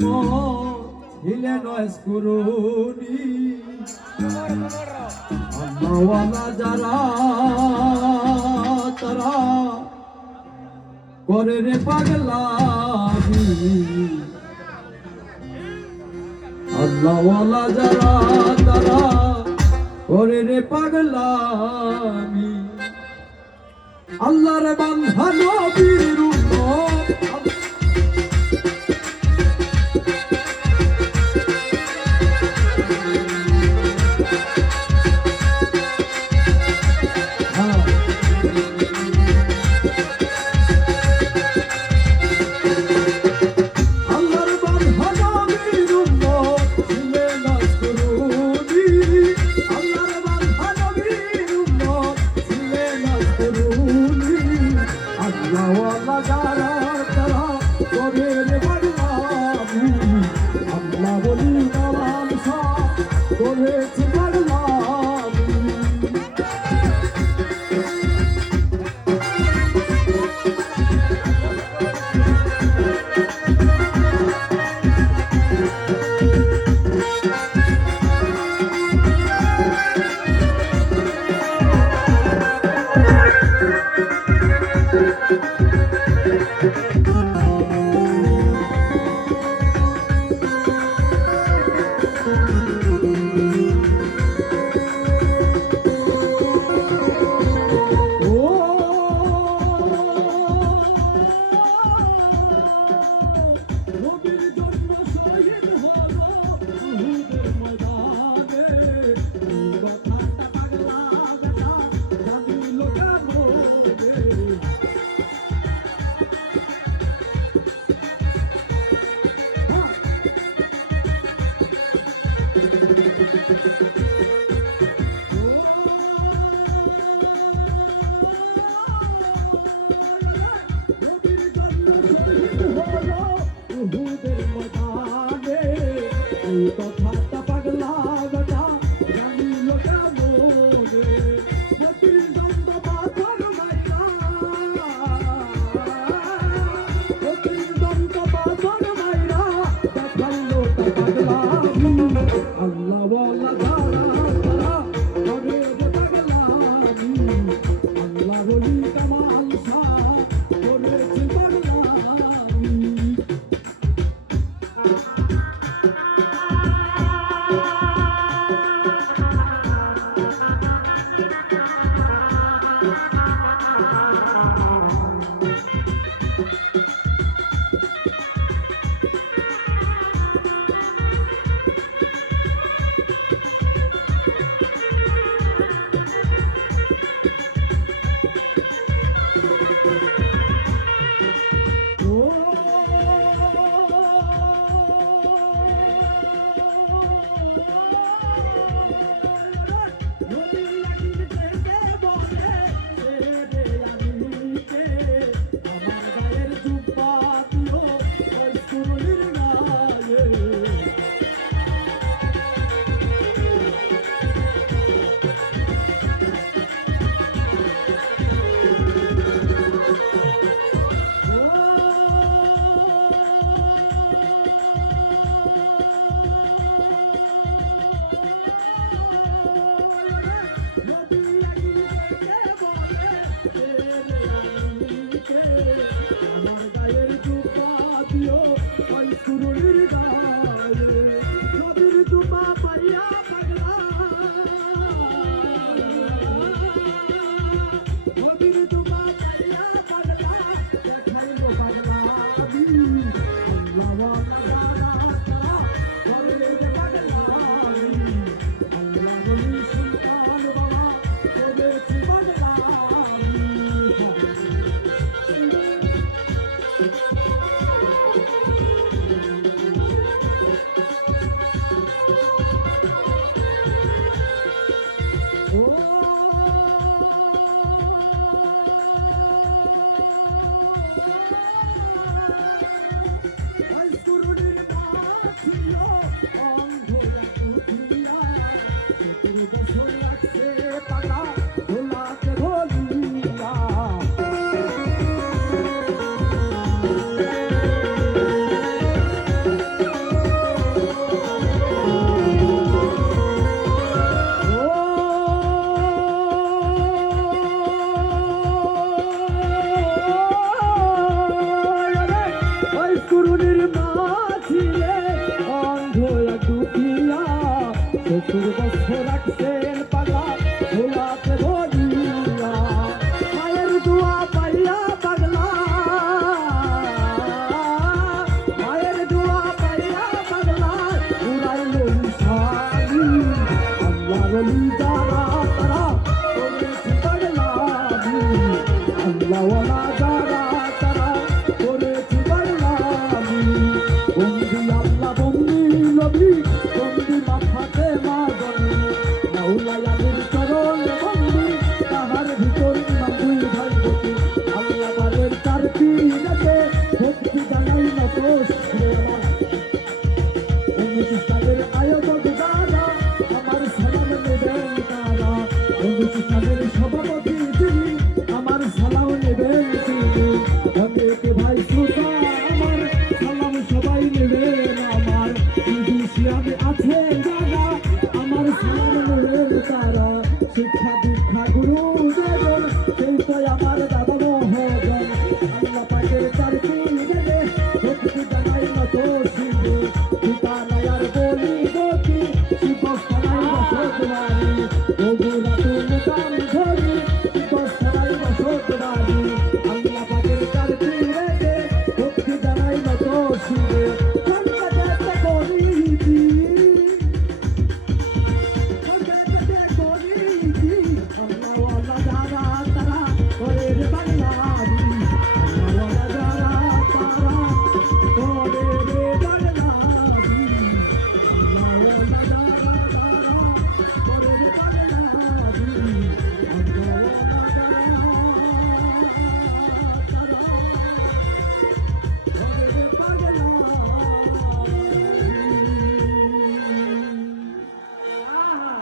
ছিলেন স্কুরুনি আল্লাহওয়ালা যারা তারা করে রে পাগলামি আল্লাহওয়ালা যারা তারা করে রে পাগলামি আল্লাহর বান্ধা নবীর উম্মত আল্লাহওয়ালা যারা তারা করে রে পাগলামি আল্লাহ বলি কালাম শাহ করেছে পাগলামি কথাটা পাগলা গাটা জানিল কেমনে মতির দ্বন্দ্ব পাথর মাইরা মতির দ্বন্দ্ব পাথর মাইরা দেখাইলো তা পাগলামি আল্লাহওয়ালা যারা তারা করে রে পাগলামি আল্লাহ বলি কামাল শাহ করেছে পাগলামি বলি যারা তারা করেছে পাগলামি আল্লাহওয়ালা যারা তারা করেছে পাগলামি বন্দি আল্লাহ বন্দি নবী বন্দি মাথাতে মাদনী মাওলায়াদের চরণ বন্দি তাহার ভিতর ইমাম দুই ভাই বসে আল্লাহ বারের চার পীরকে ভক্তি জানাই নত অনুষ্ঠানের আয়োজক যারা আমার সালাম নেবেন তারা অনুষ্ঠানের সভাপতি তিনি আমার সালাম নেবেন তিনি অনেক ভাই শ্রোতা